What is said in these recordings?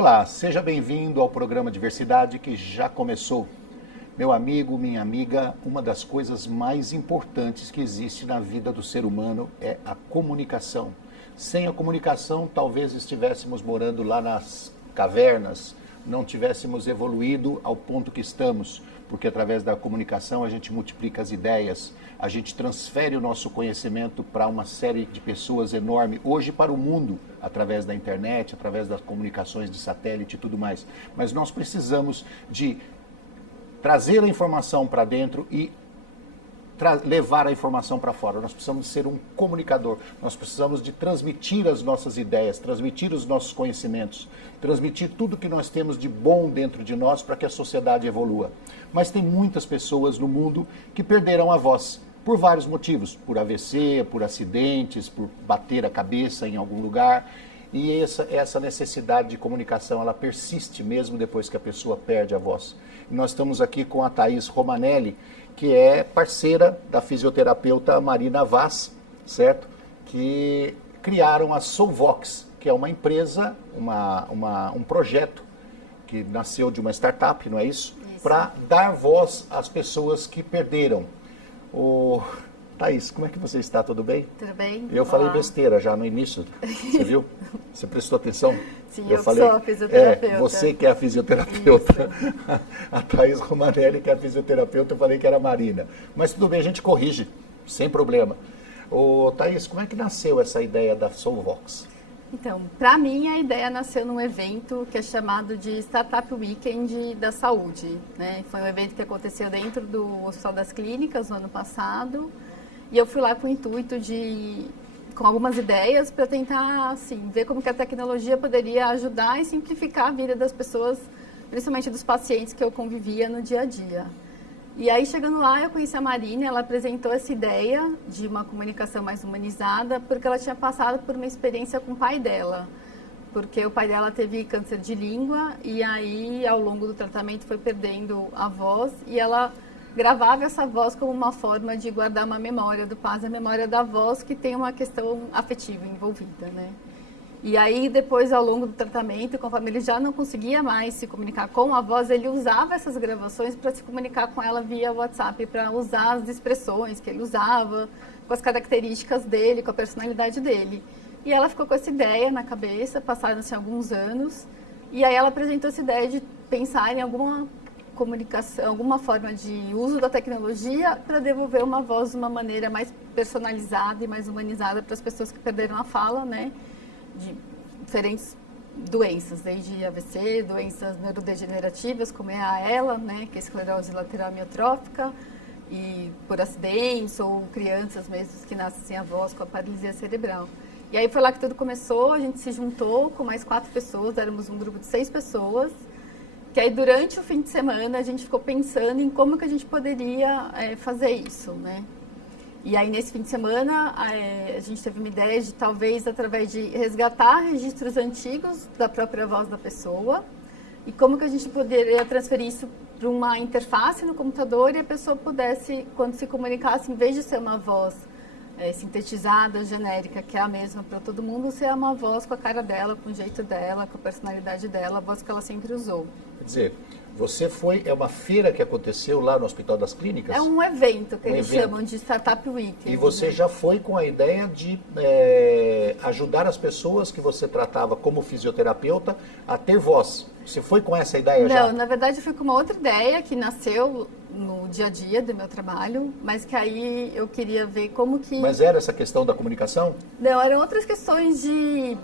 Olá, seja bem-vindo ao programa Diversidade que já começou. Meu amigo, minha amiga, uma das coisas mais importantes que existe na vida do ser humano é a comunicação. Sem a comunicação, talvez estivéssemos morando lá nas cavernas, não tivéssemos evoluído ao ponto que estamos, porque através da comunicação a gente multiplica as ideias, a gente transfere o nosso conhecimento para uma série de pessoas enorme, hoje para o mundo, através da internet, através das comunicações de satélite e tudo mais. Mas nós precisamos de trazer a informação para dentro e levar a informação para fora. Nós precisamos ser um comunicador, nós precisamos de transmitir as nossas ideias, transmitir os nossos conhecimentos, transmitir tudo que nós temos de bom dentro de nós para que a sociedade evolua. Mas tem muitas pessoas no mundo que perderam a voz, por vários motivos, por AVC, por acidentes, por bater a cabeça em algum lugar. E essa necessidade de comunicação, ela persiste mesmo depois que a pessoa perde a voz. E nós estamos aqui com a Thaís Romanelli, que é parceira da fisioterapeuta Marina Vaz, certo? Que criaram a Soulvox, que é uma empresa, um projeto que nasceu de uma startup, não é isso? Para dar voz às pessoas que perderam. Thaís, como é que você está? Tudo bem? Tudo bem. Eu falei besteira já no início, você viu? Você prestou atenção? Sim, eu sou a fisioterapeuta. Você que é a fisioterapeuta. Isso. A Thaís Romanelli, que é a fisioterapeuta, eu falei que era a Marina. Mas tudo bem, a gente corrige, sem problema. Thaís, como é que nasceu essa ideia da Soulvox? Então, para mim, a ideia nasceu num evento que é chamado de Startup Weekend da Saúde, né? Foi um evento que aconteceu dentro do Hospital das Clínicas no ano passado. E eu fui lá com o intuito com algumas ideias para tentar, assim, ver como que a tecnologia poderia ajudar e simplificar a vida das pessoas, principalmente dos pacientes que eu convivia no dia a dia. E aí, chegando lá, eu conheci a Marina, ela apresentou essa ideia de uma comunicação mais humanizada, porque ela tinha passado por uma experiência com o pai dela. Porque o pai dela teve câncer de língua e aí, ao longo do tratamento, foi perdendo a voz e ela gravava essa voz como uma forma de guardar uma memória do pai, a memória da voz que tem uma questão afetiva envolvida, né? E aí, depois, ao longo do tratamento, conforme ele já não conseguia mais se comunicar com a voz, ele usava essas gravações para se comunicar com ela via WhatsApp, para usar as expressões que ele usava, com as características dele, com a personalidade dele. E ela ficou com essa ideia na cabeça, passaram-se alguns anos, e aí ela apresentou essa ideia de pensar em alguma comunicação, alguma forma de uso da tecnologia para devolver uma voz de uma maneira mais personalizada e mais humanizada para as pessoas que perderam a fala, né? De diferentes doenças, desde AVC, doenças neurodegenerativas, como é a ELA, né? Que é a esclerose lateral amiotrófica, e por acidentes ou crianças mesmo que nascem sem a voz com a paralisia cerebral. E aí foi lá que tudo começou, a gente se juntou com mais 4 pessoas, éramos um grupo de 6 pessoas, que aí durante o fim de semana a gente ficou pensando em como que a gente poderia fazer isso, né? E aí nesse fim de semana a gente teve uma ideia de talvez através de resgatar registros antigos da própria voz da pessoa e como que a gente poderia transferir isso para uma interface no computador e a pessoa pudesse, quando se comunicasse, em vez de ser uma voz sintetizada, genérica, que é a mesma para todo mundo, ser uma voz com a cara dela, com o jeito dela, com a personalidade dela, a voz que ela sempre usou. Quer dizer, é uma feira que aconteceu lá no Hospital das Clínicas? É um evento que eles chamam de Startup Week. E você, né, já foi com a ideia de ajudar as pessoas que você tratava como fisioterapeuta a ter voz. Você foi com essa ideia já? Não, na verdade eu fui com uma outra ideia que nasceu no dia a dia do meu trabalho, mas que aí eu queria ver como que... Mas era essa questão da comunicação? Não, eram outras questões de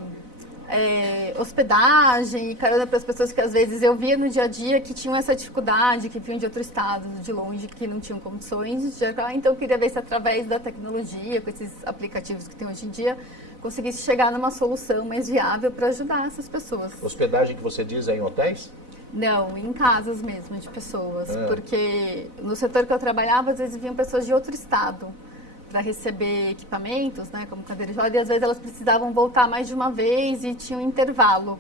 hospedagem e carona para as pessoas que às vezes eu via no dia a dia que tinham essa dificuldade, que vinham de outro estado, de longe, que não tinham condições de chegar. Então eu queria ver se através da tecnologia, com esses aplicativos que tem hoje em dia, conseguisse chegar numa solução mais viável para ajudar essas pessoas. Hospedagem que você diz é em hotéis? Não, em casas mesmo de pessoas, porque no setor que eu trabalhava às vezes vinham pessoas de outro estado para receber equipamentos, né, como cadeira de roda, e às vezes elas precisavam voltar mais de uma vez e tinha um intervalo.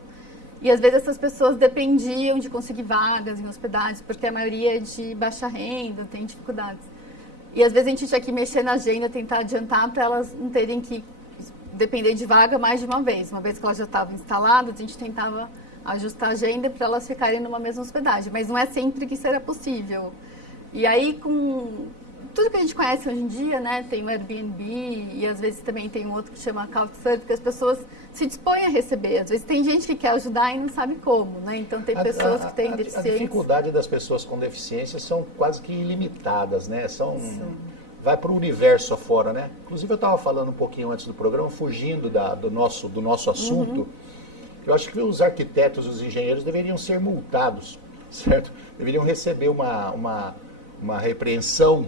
E às vezes essas pessoas dependiam de conseguir vagas em hospedagens, porque a maioria é de baixa renda, tem dificuldades. E às vezes a gente tinha que mexer na agenda, tentar adiantar para elas não terem que depender de vaga mais de uma vez. Uma vez que elas já estavam instaladas, a gente tentava ajustar a agenda para elas ficarem numa mesma hospedagem, mas não é sempre que será possível. E aí, com tudo que a gente conhece hoje em dia, né, tem o Airbnb e às vezes também tem um outro que chama Couchsurfing, que as pessoas se dispõem a receber. Às vezes tem gente que quer ajudar e não sabe como, né? Então tem pessoas que têm deficiência. A dificuldade das pessoas com deficiência são quase que ilimitadas, né? Vai para o universo afora, né? Inclusive eu estava falando um pouquinho antes do programa, fugindo do nosso assunto. Eu acho que os arquitetos e os engenheiros deveriam ser multados, certo? Deveriam receber uma repreensão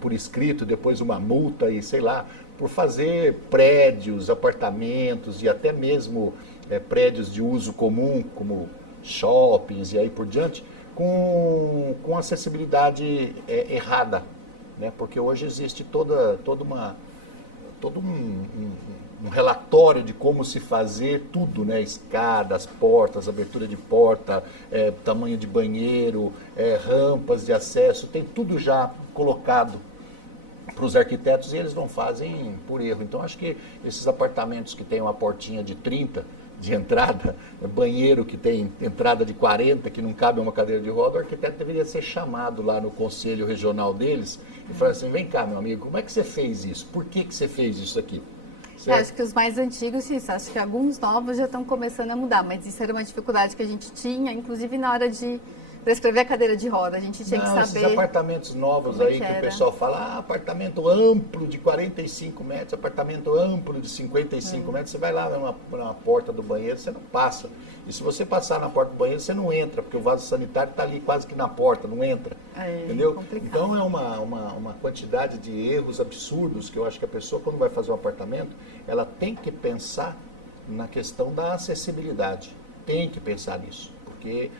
por escrito, depois uma multa e sei lá, por fazer prédios, apartamentos e até mesmo prédios de uso comum, como shoppings e aí por diante, com acessibilidade errada, né? Porque hoje existe todo um relatório de como se fazer tudo, né? Escadas, portas, abertura de porta, tamanho de banheiro, rampas de acesso, tem tudo já colocado para os arquitetos e eles não fazem por erro. Então acho que esses apartamentos que tem uma portinha de 30 de entrada, banheiro que tem entrada de 40, que não cabe uma cadeira de roda, o arquiteto deveria ser chamado lá no conselho regional deles e falar assim, vem cá meu amigo, como é que você fez isso? Por que você fez isso aqui? Acho que os mais antigos, isso, acho que alguns novos já estão começando a mudar, mas isso era uma dificuldade que a gente tinha, inclusive na hora de prescrever a cadeira de roda, a gente tinha que saber... Esses apartamentos novos aí que o pessoal fala, apartamento amplo de 45 metros, apartamento amplo de 55 metros, você vai lá na porta do banheiro, você não passa. E se você passar na porta do banheiro, você não entra, porque o vaso sanitário está ali quase que na porta, não entra. Entendeu? Complicado. Então é uma quantidade de erros absurdos que eu acho que a pessoa, quando vai fazer um apartamento, ela tem que pensar na questão da acessibilidade. Tem que pensar nisso, porque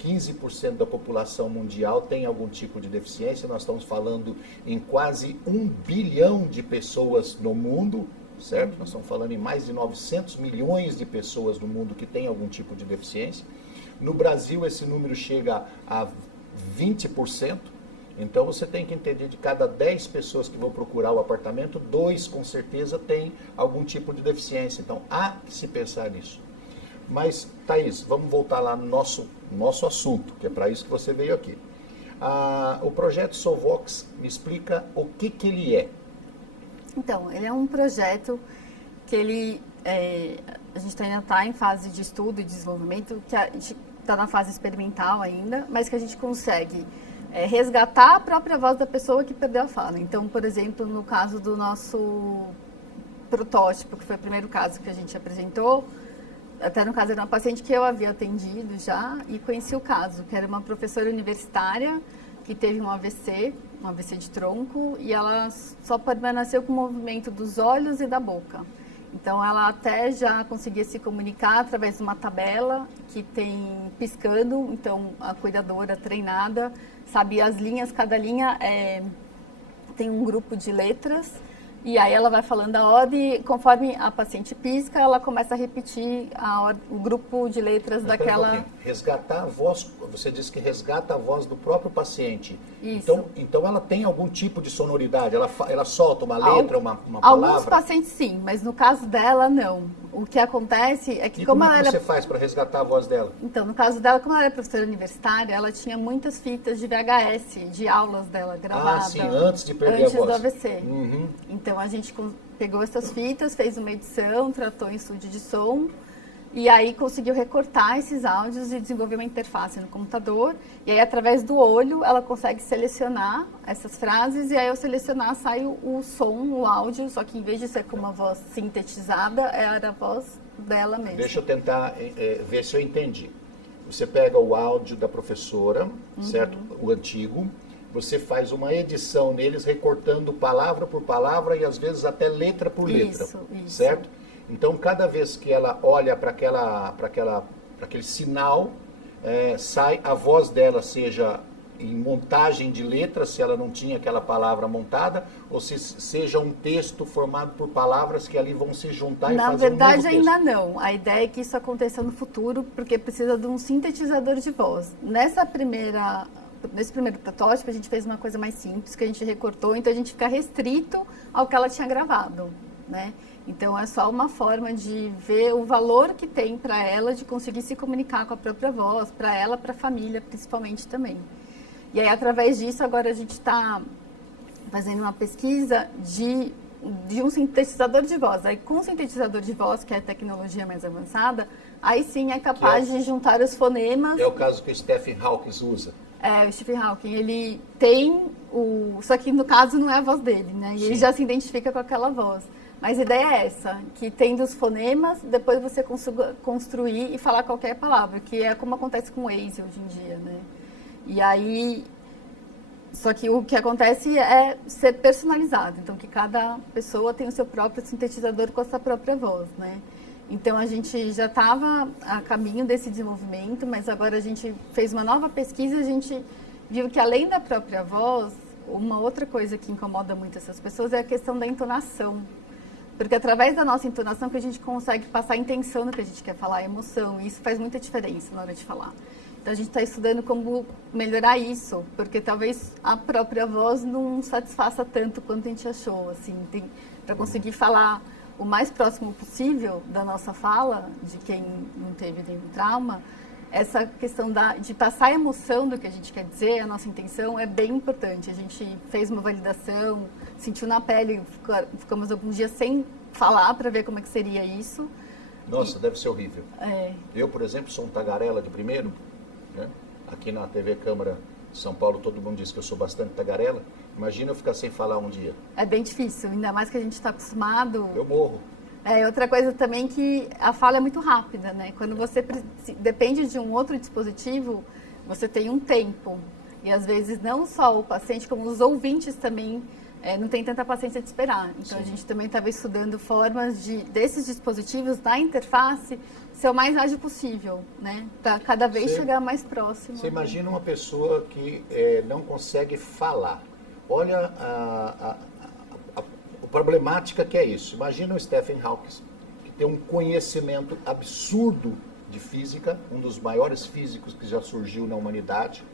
15% da população mundial tem algum tipo de deficiência. Nós estamos falando em quase 1 bilhão de pessoas no mundo, certo? Nós estamos falando em mais de 900 milhões de pessoas no mundo que têm algum tipo de deficiência. No Brasil, esse número chega a 20%. Então, você tem que entender, de cada 10 pessoas que vão procurar o apartamento, 2 com certeza têm algum tipo de deficiência. Então, há que se pensar nisso. Mas, Thaís, vamos voltar lá no nosso assunto, que é para isso que você veio aqui. O projeto Solvox, me explica o que ele é. Então, ele é um projeto que a gente ainda está em fase de estudo e desenvolvimento, que a gente está na fase experimental ainda, mas que a gente consegue resgatar a própria voz da pessoa que perdeu a fala. Então, por exemplo, no caso do nosso protótipo, que foi o primeiro caso que a gente apresentou, até no caso era uma paciente que eu havia atendido já e conheci o caso, que era uma professora universitária que teve um AVC de tronco, e ela só permaneceu com o movimento dos olhos e da boca. Então ela até já conseguia se comunicar através de uma tabela que tem piscando, então a cuidadora treinada sabia as linhas, cada linha tem um grupo de letras. E aí ela vai falando a ordem, conforme a paciente pisca, ela começa a repetir o grupo de letras daquela... Resgatar a voz, você disse que resgata a voz do próprio paciente. Isso. Então ela tem algum tipo de sonoridade, ela solta uma letra, uma palavra? Alguns pacientes sim, mas no caso dela não. O que acontece é que como ela você faz para resgatar a voz dela? Então, no caso dela, como ela era professora universitária, ela tinha muitas fitas de VHS, de aulas dela gravadas. Sim, antes de perder a voz. Antes do AVC. Uhum. Então, a gente pegou essas fitas, fez uma edição, tratou em estúdio de som, e aí conseguiu recortar esses áudios e desenvolver uma interface no computador. E aí, através do olho, ela consegue selecionar essas frases, e aí ao selecionar sai o som, o áudio, só que em vez de ser com uma voz sintetizada, era a voz dela mesma. Deixa eu tentar ver se eu entendi. Você pega o áudio da professora, certo? O antigo, você faz uma edição neles, recortando palavra por palavra e às vezes até letra por letra, isso. Certo? Então, cada vez que ela olha para aquele sinal, sai a voz dela, seja em montagem de letras, se ela não tinha aquela palavra montada, ou seja um texto formado por palavras que ali vão se juntar e fazer um novo texto. Na verdade, ainda não. A ideia é que isso aconteça no futuro, porque precisa de um sintetizador de voz. Nesse primeiro protótipo, a gente fez uma coisa mais simples, que a gente recortou, então a gente fica restrito ao que ela tinha gravado, né? Então, é só uma forma de ver o valor que tem para ela de conseguir se comunicar com a própria voz, para ela, para a família, principalmente também. E aí, através disso, agora a gente está fazendo uma pesquisa de um sintetizador de voz. Aí, com o sintetizador de voz, que é a tecnologia mais avançada, aí sim é capaz de juntar os fonemas. É o caso que o Stephen Hawking usa. O Stephen Hawking, ele tem só que no caso não é a voz dele, né? E ele já se identifica com aquela voz. Mas a ideia é essa, que tendo os fonemas, depois você consiga construir e falar qualquer palavra, que é como acontece com o Waze hoje em dia, né? E aí, só que o que acontece é ser personalizado, então que cada pessoa tem o seu próprio sintetizador com a sua própria voz, né? Então a gente já estava a caminho desse desenvolvimento, mas agora a gente fez uma nova pesquisa e a gente viu que além da própria voz, uma outra coisa que incomoda muito essas pessoas é a questão da entonação. Porque através da nossa entonação que a gente consegue passar a intenção no que a gente quer falar, a emoção, e isso faz muita diferença na hora de falar. Então a gente está estudando como melhorar isso, porque talvez a própria voz não satisfaça tanto quanto a gente achou, assim, para conseguir falar o mais próximo possível da nossa fala, de quem não teve nenhum trauma, essa questão de passar a emoção do que a gente quer dizer, a nossa intenção, é bem importante. A gente fez uma validação, sentiu na pele, ficamos alguns dias sem falar para ver como é que seria isso. Nossa, deve ser horrível. É. Eu, por exemplo, sou um tagarela de primeiro, né? Aqui na TV Câmara de São Paulo, todo mundo diz que eu sou bastante tagarela. Imagina eu ficar sem falar um dia. É bem difícil, ainda mais que a gente está acostumado. Eu morro. Outra coisa também que a fala é muito rápida, né? Quando você depende de um outro dispositivo, você tem um tempo. E às vezes não só o paciente, como os ouvintes também não tem tanta paciência de esperar. Então, sim, a gente também estava estudando formas desses dispositivos, na interface, ser o mais ágil possível, né? Para cada vez chegar mais próximo. Você imagina uma pessoa que não consegue falar. Olha a problemática que é isso. Imagina o Stephen Hawking, que tem um conhecimento absurdo de física, um dos maiores físicos que já surgiu na humanidade.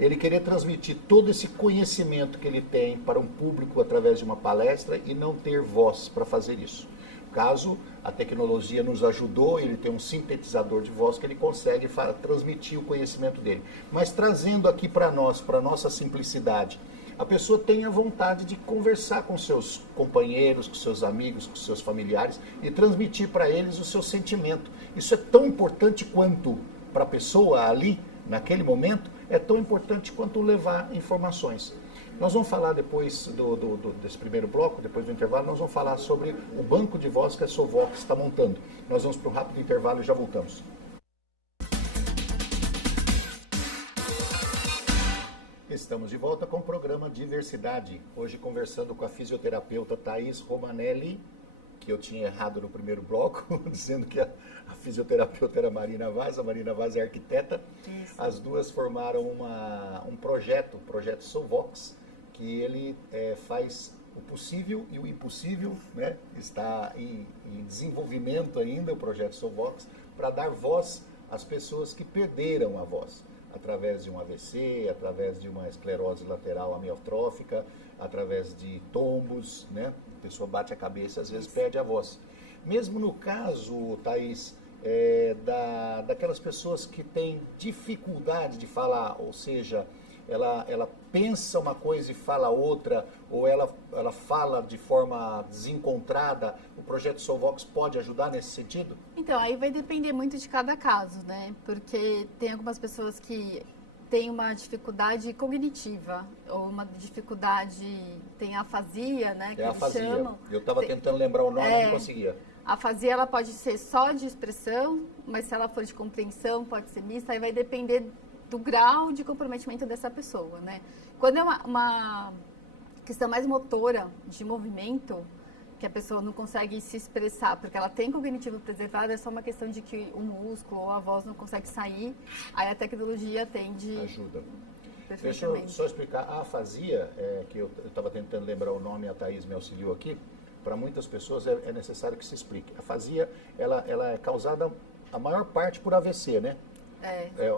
Ele querer transmitir todo esse conhecimento que ele tem para um público através de uma palestra e não ter voz para fazer isso. Caso a tecnologia nos ajudou, ele tem um sintetizador de voz que ele consegue transmitir o conhecimento dele. Mas trazendo aqui para nós, para nossa simplicidade, a pessoa tem a vontade de conversar com seus companheiros, com seus amigos, com seus familiares e transmitir para eles o seu sentimento. Isso é tão importante quanto para a pessoa ali, naquele momento, é tão importante quanto levar informações. Nós vamos falar depois desse primeiro bloco, depois do intervalo, nós vamos falar sobre o banco de voz que a Sovox está montando. Nós vamos para um rápido intervalo e já voltamos. Estamos de volta com o programa Diversidade. Hoje conversando com a fisioterapeuta Thaís Romanelli, que eu tinha errado no primeiro bloco, dizendo que a fisioterapeuta era a Marina Vaz é arquiteta. Isso. As duas formaram um projeto, o projeto Sovox, que ele faz o possível e o impossível, né? Está em desenvolvimento ainda o projeto Sovox, para dar voz às pessoas que perderam a voz, através de um AVC, através de uma esclerose lateral amiotrófica, através de tombos, né? A pessoa bate a cabeça e às vezes perde a voz. Mesmo no caso, Thaís, daquelas pessoas que têm dificuldade de falar, ou seja, ela pensa uma coisa e fala outra, ou ela fala de forma desencontrada, o projeto Sovox pode ajudar nesse sentido? Então, aí vai depender muito de cada caso, né? Porque tem algumas pessoas que têm uma dificuldade cognitiva, ou uma dificuldade, tem afasia, né? Que eles chamam. Eu estava tentando lembrar o nome e não conseguia. A afasia, ela pode ser só de expressão, mas se ela for de compreensão, pode ser mista, aí vai depender do grau de comprometimento dessa pessoa, né? Quando é uma questão mais motora, de movimento, que a pessoa não consegue se expressar, porque ela tem cognitivo preservado, é só uma questão de que o músculo ou a voz não consegue sair, aí a tecnologia atende. Ajuda. Deixa eu só explicar. A afasia, que eu estava tentando lembrar o nome, a Thaís me auxiliou aqui, para muitas pessoas é necessário que se explique. A afasia, ela é causada, a maior parte, por AVC, né?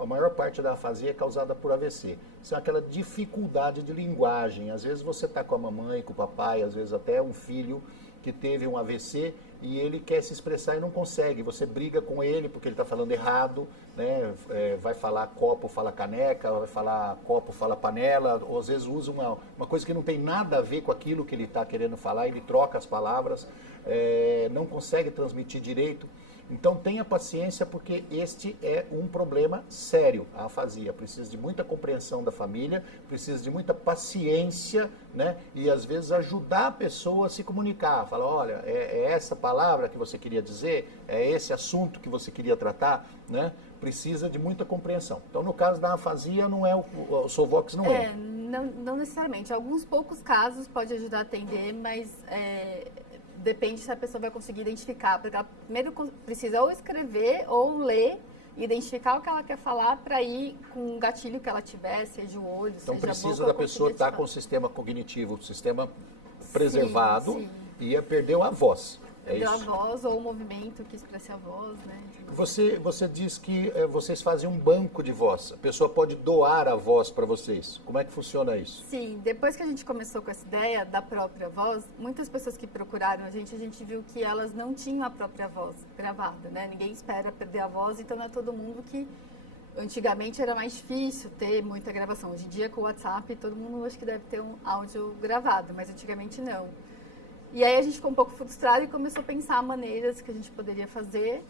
A maior parte da afasia é causada por AVC. Isso é aquela dificuldade de linguagem. Às vezes você está com a mamãe, com o papai, às vezes até um filho que teve um AVC e ele quer se expressar e não consegue. Você briga com ele porque ele está falando errado, né? Vai falar copo, fala caneca, vai falar copo, fala panela, ou às vezes usa uma coisa que não tem nada a ver com aquilo que ele está querendo falar, ele troca as palavras, não consegue transmitir direito. Então tenha paciência, porque este é um problema sério, a afasia. Precisa de muita compreensão da família, precisa de muita paciência, né? E às vezes ajudar a pessoa a se comunicar. Falar, olha, é essa palavra que você queria dizer, é esse assunto que você queria tratar, né? Precisa de muita compreensão. Então no caso da afasia, não é o Solvox não é. Não necessariamente. Alguns poucos casos pode ajudar a atender, mas depende se a pessoa vai conseguir identificar, porque ela primeiro precisa ou escrever ou ler, identificar o que ela quer falar para ir com um gatilho que ela tiver, seja o olho, então seja a boca. Então precisa da pessoa estar com o sistema cognitivo, o sistema preservado, sim. E perdeu a voz. Perdeu a voz ou o movimento que expressa a voz, né? Você diz que vocês fazem um banco de voz. A pessoa pode doar a voz para vocês. Como é que funciona isso? Sim, depois que a gente começou com essa ideia da própria voz, muitas pessoas que procuraram a gente viu que elas não tinham a própria voz gravada, né? Ninguém espera perder a voz, então não é todo mundo que... Antigamente era mais difícil ter muita gravação. Hoje em dia, com o WhatsApp, todo mundo acho que deve ter um áudio gravado, mas antigamente não. E aí a gente ficou um pouco frustrado e começou a pensar maneiras que a gente poderia fazer.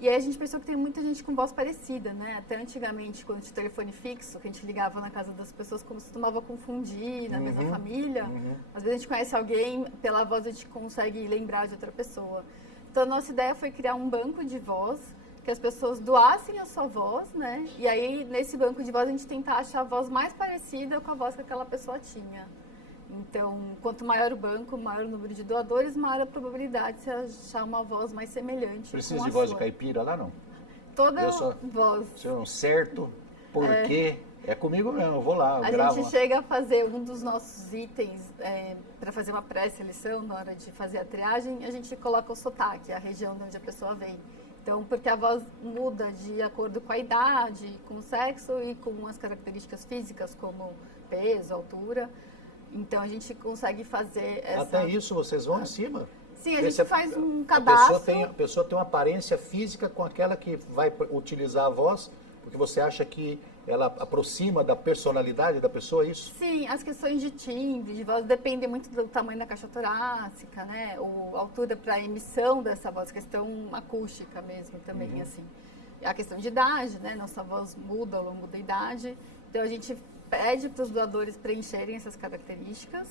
E aí a gente pensou que tem muita gente com voz parecida, né? Até antigamente, quando tinha telefone fixo, que a gente ligava na casa das pessoas, costumava confundir na mesma família. Às vezes a gente conhece alguém, pela voz a gente consegue lembrar de outra pessoa. Então a nossa ideia foi criar um banco de voz, que as pessoas doassem a sua voz, né? E aí nesse banco de voz a gente tentar achar a voz mais parecida com a voz que aquela pessoa tinha. Então, quanto maior o banco, maior o número de doadores, maior a probabilidade de você achar uma voz mais semelhante. Precisa de voz de caipira lá, não? Toda voz. Se eu não certo, por quê? É comigo mesmo, eu vou lá, eu gravo. Gente chega a fazer um dos nossos itens para fazer uma pré-seleção, na hora de fazer a triagem, a gente coloca o sotaque, a região de onde a pessoa vem. Então, porque a voz muda de acordo com a idade, com o sexo e com as características físicas, como peso, altura. Então, a gente consegue fazer essa... Até isso vocês vão em cima? Sim, a gente faz um cadastro. A pessoa tem uma aparência física com aquela que vai utilizar a voz, porque você acha que ela aproxima da personalidade da pessoa, é isso? Sim, as questões de timbre, de voz, dependem muito do tamanho da caixa torácica, né? Ou altura para emissão dessa voz, questão acústica mesmo também, assim. A questão de idade, né? Nossa voz muda ao longo da idade. Então, a gente pede para os doadores preencherem essas características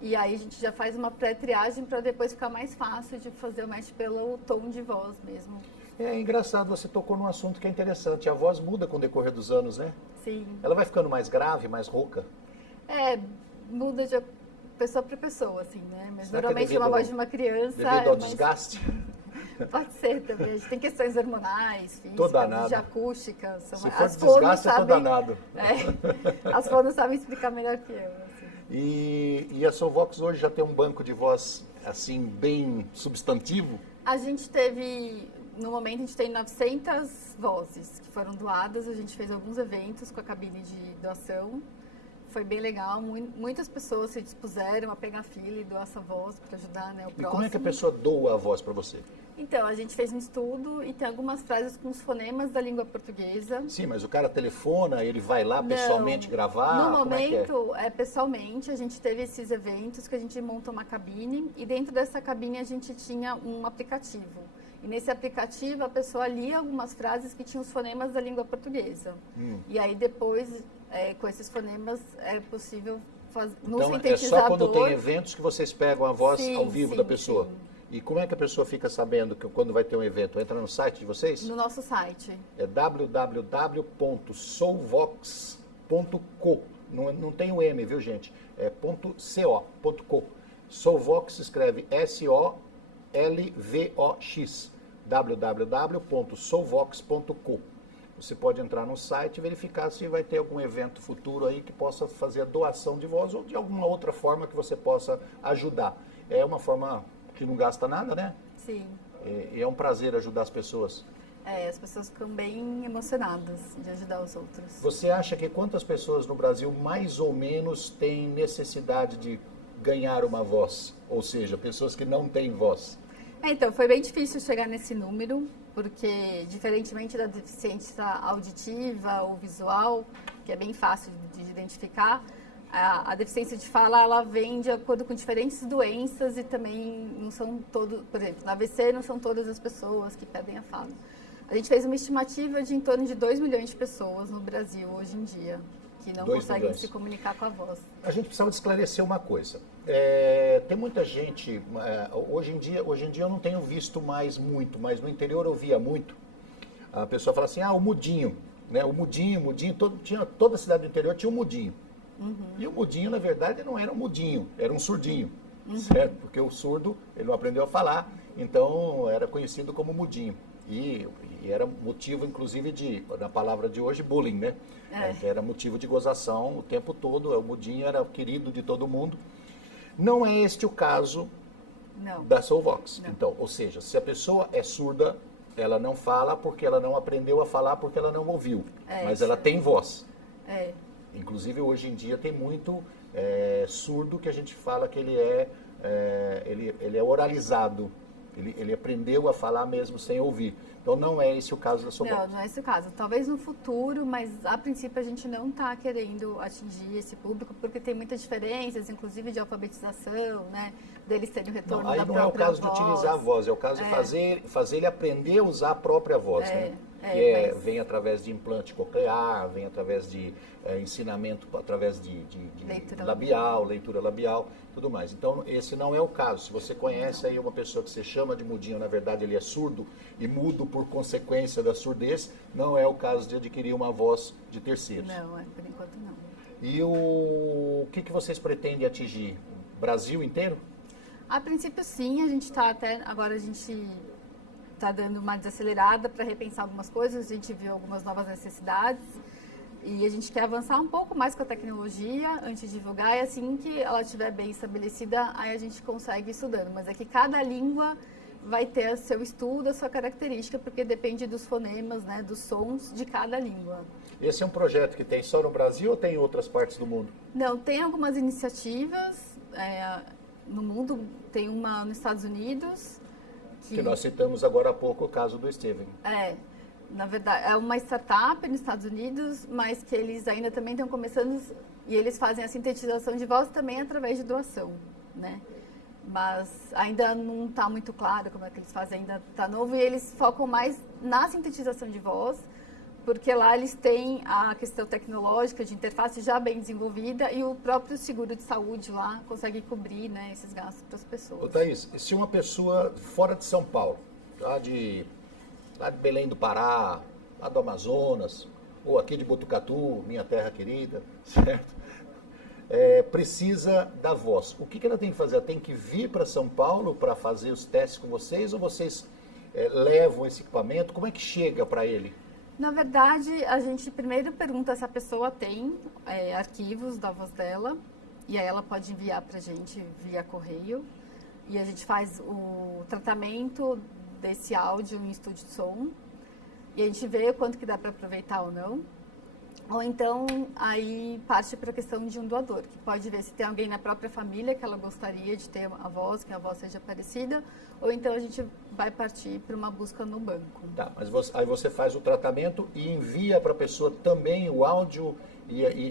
e aí a gente já faz uma pré-triagem para depois ficar mais fácil de fazer o match pelo tom de voz mesmo. É engraçado, você tocou num assunto que é interessante. A voz muda com o decorrer dos anos, né? Sim. Ela vai ficando mais grave, mais rouca? Muda de pessoa para pessoa, assim, né? Mas será normalmente uma voz de uma criança... Devido ao desgaste? Pode ser também. A gente tem questões hormonais, físicas, de acústica. Se for de desgaste, eu tô danado. As fonos sabem explicar melhor que eu. Assim. E a Solvox hoje já tem um banco de voz, assim, bem substantivo? A gente teve... No momento, a gente tem 900 vozes que foram doadas. A gente fez alguns eventos com a cabine de doação. Foi bem legal. Muitas pessoas se dispuseram a pegar fila e doar essa voz para ajudar, né, o próximo. E como é que a pessoa doa a voz para você? Então, a gente fez um estudo e tem algumas frases com os fonemas da língua portuguesa. Sim, mas o cara telefona, ele vai lá pessoalmente gravar? No momento, pessoalmente, a gente teve esses eventos que a gente montou uma cabine e dentro dessa cabine a gente tinha um aplicativo. E nesse aplicativo a pessoa lia algumas frases que tinham os fonemas da língua portuguesa. E aí depois, com esses fonemas, é possível fazer no sintetizador. Então é só quando tem eventos que vocês pegam a voz ao vivo da pessoa? Sim. E como é que a pessoa fica sabendo que quando vai ter um evento? Entra no site de vocês? No nosso site. É www.solvox.co. Não tem o M, viu, gente? É .co. Solvox se escreve SOLVOX. www.solvox.co. Você pode entrar no site e verificar se vai ter algum evento futuro aí que possa fazer a doação de voz ou de alguma outra forma que você possa ajudar. É uma forma que não gasta nada, né? Sim. É um prazer ajudar as pessoas. As pessoas ficam bem emocionadas de ajudar os outros. Você acha que quantas pessoas no Brasil mais ou menos têm necessidade de ganhar uma voz? Ou seja, pessoas que não têm voz. Então, foi bem difícil chegar nesse número, porque diferentemente da deficiência auditiva ou visual, que é bem fácil de identificar, a deficiência de fala, ela vem de acordo com diferentes doenças e também não são todos, por exemplo, no AVC não são todas as pessoas que perdem a fala. A gente fez uma estimativa de em torno de 2 milhões de pessoas no Brasil hoje em dia, que não conseguem se comunicar com a voz. A gente precisava esclarecer uma coisa. Tem muita gente, hoje em dia eu não tenho visto mais muito, mas no interior eu via muito. A pessoa fala assim, o mudinho, né? O mudinho, toda a cidade do interior tinha um mudinho. Uhum. E o mudinho, na verdade, não era um mudinho, era um surdinho, certo? Porque o surdo, ele não aprendeu a falar, então era conhecido como mudinho. E era motivo, inclusive, na palavra de hoje, bullying, né? Era motivo de gozação o tempo todo, o mudinho era o querido de todo mundo. Não é este o caso da Soulvox. Então, ou seja, se a pessoa é surda, ela não fala porque ela não aprendeu a falar porque ela não ouviu, mas ela tem voz. Inclusive, hoje em dia, tem muito surdo que a gente fala que ele é oralizado. Ele aprendeu a falar mesmo sem ouvir. Então, não é esse o caso da sua voz. Não é esse o caso. Talvez no futuro, mas a princípio a gente não está querendo atingir esse público, porque tem muitas diferenças, inclusive de alfabetização, né? Deles terem o retorno da própria voz. Aí não é o caso de utilizar a voz, é o caso de fazer ele aprender a usar a própria voz, né? Vem através de implante coclear, vem através de ensinamento, através de leitura labial, tudo mais. Então, esse não é o caso. Se você conhece aí uma pessoa que você chama de mudinho, na verdade ele é surdo e mudo por consequência da surdez, não é o caso de adquirir uma voz de terceiros. Não, por enquanto não. E o que vocês pretendem atingir? Brasil inteiro? A princípio sim, agora a gente está dando uma desacelerada para repensar algumas coisas, a gente viu algumas novas necessidades e a gente quer avançar um pouco mais com a tecnologia antes de divulgar, e assim que ela estiver bem estabelecida, aí a gente consegue ir estudando. Mas é que cada língua vai ter seu estudo, a sua característica, porque depende dos fonemas, né, dos sons de cada língua. Esse é um projeto que tem só no Brasil ou tem em outras partes do mundo? Não, tem algumas iniciativas no mundo, tem uma nos Estados Unidos, que nós citamos agora há pouco o caso do Steven. Na verdade, é uma startup nos Estados Unidos, mas que eles ainda também estão começando, e eles fazem a sintetização de voz também através de doação, né? Mas ainda não está muito claro como é que eles fazem, ainda está novo, e eles focam mais na sintetização de voz, porque lá eles têm a questão tecnológica de interface já bem desenvolvida e o próprio seguro de saúde lá consegue cobrir, né, esses gastos para as pessoas. Ô, Thaís, se uma pessoa fora de São Paulo, lá de Belém do Pará, lá do Amazonas, ou aqui de Botucatu, minha terra querida, certo? Precisa da voz. O que ela tem que fazer? Ela tem que vir para São Paulo para fazer os testes com vocês, ou vocês levam esse equipamento? Como é que chega para ele? Na verdade, a gente primeiro pergunta se a pessoa tem arquivos da voz dela, e aí ela pode enviar para a gente via correio, e a gente faz o tratamento desse áudio em estúdio de som, e a gente vê quanto que dá para aproveitar ou não. Ou então, aí parte para a questão de um doador, que pode ver se tem alguém na própria família que ela gostaria de ter a voz, que a voz seja parecida, ou então a gente vai partir para uma busca no banco. Tá, mas aí você faz o tratamento e envia para a pessoa também o áudio,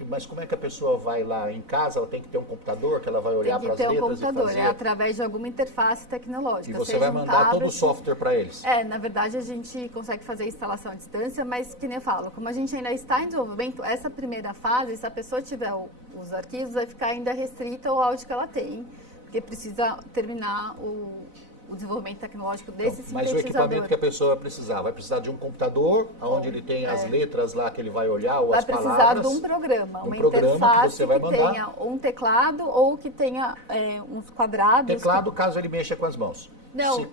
mas como é que a pessoa vai lá em casa? Ela tem que ter um computador que ela vai olhar para as letras e fazer? Tem que ter um computador, através de alguma interface tecnológica. E você vai mandar todo o software para eles? Na verdade a gente consegue fazer a instalação à distância, mas que nem eu falo, como a gente ainda está em desenvolvimento, essa primeira fase, se a pessoa tiver os arquivos, vai ficar ainda restrita ao áudio que ela tem, porque precisa terminar o desenvolvimento tecnológico desse sintetizador. Mas o equipamento que a pessoa vai precisar de um computador, onde ele tem as letras lá que ele vai olhar, ou as palavras. Vai precisar de um programa, uma interface que tenha um teclado ou que tenha uns quadrados. Teclado, caso ele mexa com as mãos. Não,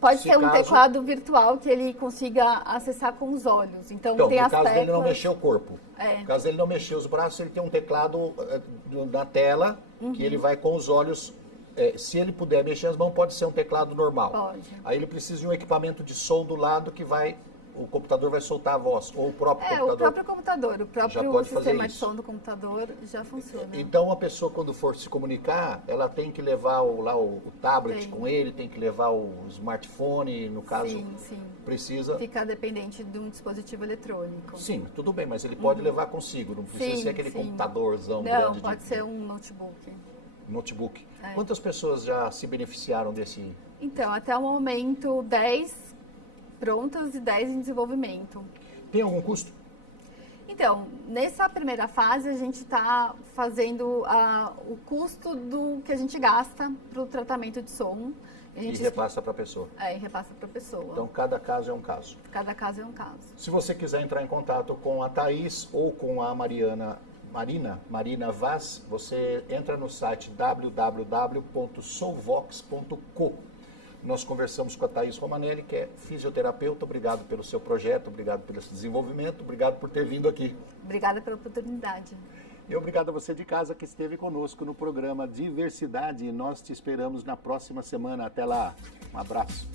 pode ser um teclado virtual que ele consiga acessar com os olhos. Então tem as teclas. No caso dele não mexer o corpo. No caso dele não mexer os braços, ele tem um teclado na tela que ele vai com os olhos. Se ele puder mexer as mãos, pode ser um teclado normal. Pode. Aí ele precisa de um equipamento de som do lado que vai o computador vai soltar a voz, ou o próprio computador? O próprio computador, o Já próprio pode fazer sistema de isso. som do computador já funciona. Então a pessoa, quando for se comunicar, ela tem que levar o tablet Tem. com ele, tem que levar o smartphone, no caso, Sim. precisa... Ficar dependente de um dispositivo eletrônico. Sim, tudo bem, mas ele pode levar consigo, não precisa Sim, ser aquele sim. computadorzão Não, grande pode ser um notebook. notebook. É. Quantas pessoas já se beneficiaram desse... Então, até o momento, 10 prontas e 10 em desenvolvimento. Tem algum custo? Então, nessa primeira fase, a gente está fazendo o custo do que a gente gasta para o tratamento de som. A E gente repassa para a pessoa. e repassa para a pessoa. Então, cada caso é um caso. Cada caso é um caso. Se você quiser entrar em contato com a Thaís ou com a Marina Vaz, você entra no site www.souvox.co. Nós conversamos com a Thaís Romanelli, que é fisioterapeuta. Obrigado pelo seu projeto, obrigado pelo seu desenvolvimento, obrigado por ter vindo aqui. Obrigada pela oportunidade. E obrigado a você de casa que esteve conosco no programa Diversidade. Nós te esperamos na próxima semana. Até lá. Um abraço.